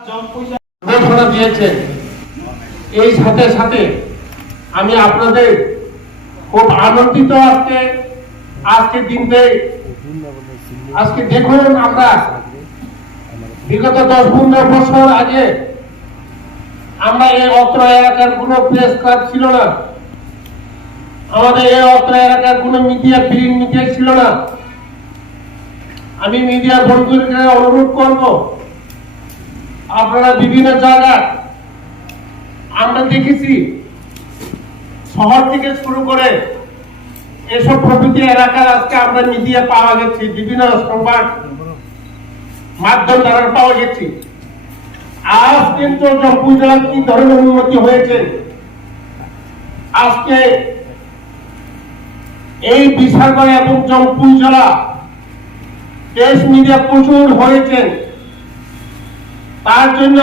ঘোষণা এই সাথে সাথে আমি আপনাদের খুব আনন্দিত আজকে আজকে দিনতে আজকে দেখুন আমরা, বিগত দশ পনেরো বছর আগে আমরা এই অত্র এলাকার কোনো প্রেস ক্লাব ছিল না। আমাদের এই অত্র এলাকার কোনো মিডিয়া প্রিন্ট মিডিয়া ছিল না। আমি মিডিয়া বন্ধুদেরকে অনুরোধ করব আপনারা বিভিন্ন জায়গায় আমরা দেখেছি শহর থেকে শুরু করে এসব প্রভৃতি এলাকার আজকে আমরা মিডিয়া পাওয়া গেছি, বিভিন্ন সংবাদ মাধ্যম দ্বারা পাওয়া গেছে। আজ কিন্তু জম্মু জেলা কি ধরনের উন্নতি হয়েছে, আজকে এই বিশালগড় এবং জম্মু জেলা দেশ মিডিয়া প্রচুর হয়েছেন তার জন্য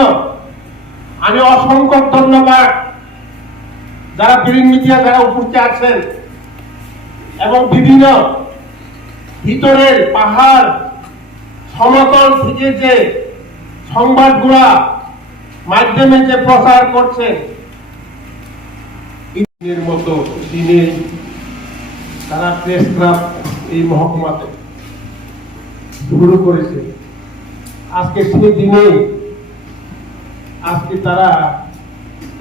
আমি অসংখ্য ধন্যবাদ যারা প্রিন্ট মিডিয়া যারা উপস্থিত আছেন এবং বিভিন্ন ভিতরের পাহাড়, সমতল থেকে যে সংবাদগুলা মাধ্যমে যে প্রচার করছেন দিনের মতো দিনে তারা প্রেস ক্লাব এই মহকুমাতে শুরু করেছে। আজকে সেই দিনে আজকে তারা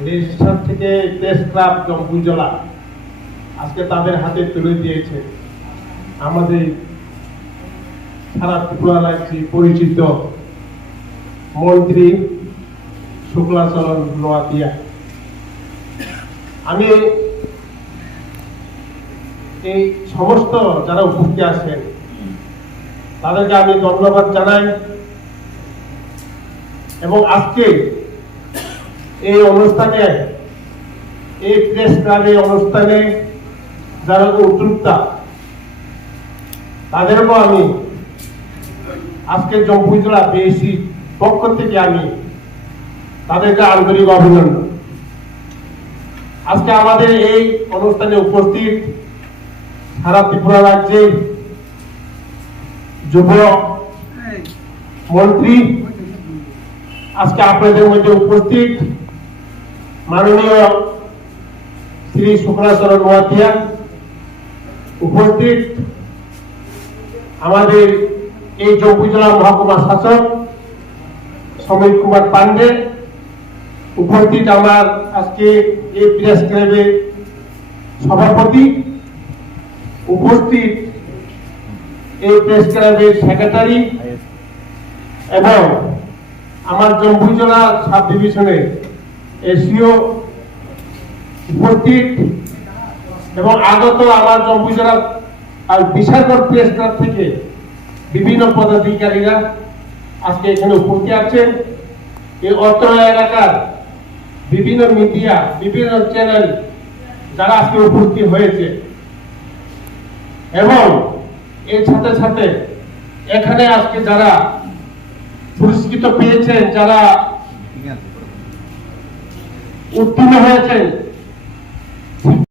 রেজিস্ট্রার থেকে প্রেস ক্লাব জম্পুজলা আজকে তাদের হাতে তুলে দিয়েছে। আমাদের সারা ত্রিপুরা রাজ্যে পরিচিত মন্ত্রী শুক্লাচরণ নোয়াতিয়া। আমি এই সমস্ত যারা উপস্থিত আছেন, তাদেরকে আমি ধন্যবাদ জানাই এবং আজকে এই অনুষ্ঠানে, এই প্রেস ক্লাবে অনুষ্ঠানে যারা উদ্যোক্তা, তাদেরকেও আমি আজকে জম্মু জেলা বিএসি পক্ষ থেকে আমি তাদেরকে আন্তরিক অভিনন্দন। আজকে আমাদের এই অনুষ্ঠানে উপস্থিত সারা ত্রিপুরা রাজ্যের যুব মন্ত্রী, আজকে আপনাদের মধ্যে উপস্থিত মাননীয় শ্রী শুক্লাচরণ নোয়াতিয়া উপস্থিত আমাদের এই জম্মু জেলা মহকুমা শাসক সমীর কুমার পান্ডে উপস্থিত আমার আজকে এই প্রেস ক্লাবের সভাপতি, উপস্থিত এই প্রেস ক্লাবের সেক্রেটারি এবং আমার জম্মু জেলা সাব ডিভিশনের এসিও উপস্থিত এবং আগত আমার জম্মু জেলা আর বিশালগড় প্রেস ক্লাব থেকে বিভিন্ন পদাধিকারীরা আজকে এখানে উপস্থিত আছেন। এই অত্র এলাকার বিভিন্ন মিডিয়া, বিভিন্ন চ্যানেল যারা আজকে উপস্থিত হয়েছে। এবং এর সাথে সাথে এখানে আজকে যারা পুরস্কৃত পেয়েছেন, যারা উত্তীর্ণ হয়েছেন।